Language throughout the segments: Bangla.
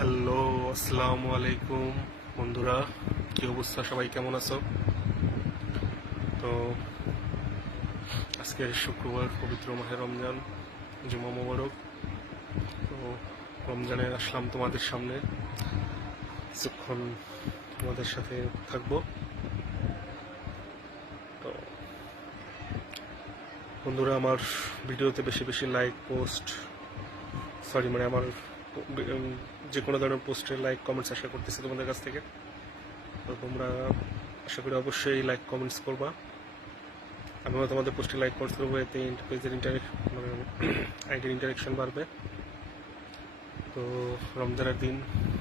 হ্যালো, আসসালামু আলাইকুম বন্ধুরা, কি অবস্থা? সবাই কেমন আছো? তো আজকে শুক্রবার, পবিত্র মাহে রমজান, জুমা মোবারক। তো রমজানে আসলাম তোমাদের সামনে, কিছুক্ষণ তোমাদের সাথে থাকবো। তো বন্ধুরা, আমার ভিডিওতে বেশি বেশি লাইক, পোস্ট, আমার যে কোনো ধরনের পোস্টের লাইক, কমেন্টস আশা করতেছি তোমাদের কাছ থেকে। তো তোমরা আশা করি অবশ্যই লাইক, কমেন্টস করবা। আমিও তোমাদের পোস্টে লাইক কমেন্টস করবো, এতে পেজের আইডির ইন্টারেকশন বাড়বে। তো রমজানের দিন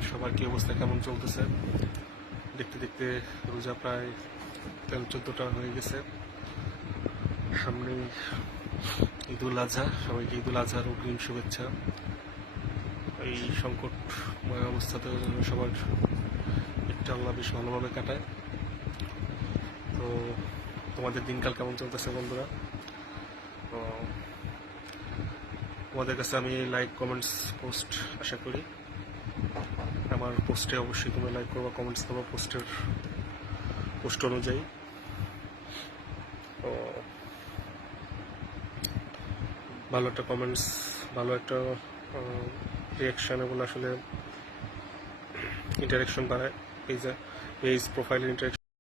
সবার কি অবস্থা, কেমন চলতেছে? দেখতে দেখতে রোজা প্রায় 13-14টা হয়ে গেছে। সামনে ঈদুল আজহা, সবাইকে ঈদুল আজহার অগ্রিম শুভেচ্ছা। এই সংকটময় অবস্থাতেও যেন সবার একটা আল্লাহ বেশ ভালোভাবে কাটায়। তো তোমাদের দিনকাল কেমন চলতেছে বন্ধুরা? তো তোমাদের কাছে আমি লাইক, কমেন্টস, পোস্ট আশা করি। আমার পোস্টে অবশ্যই তোমরা লাইক করবা, কমেন্টস করবা পোস্ট অনুযায়ী। তো ভালো একটা কমেন্টস, ভালো একটা রিয়াকশান এবং আসলে ইন্টারেকশন বাড়ায়। পেজ প্রোফাইলের ইন্টারেকশন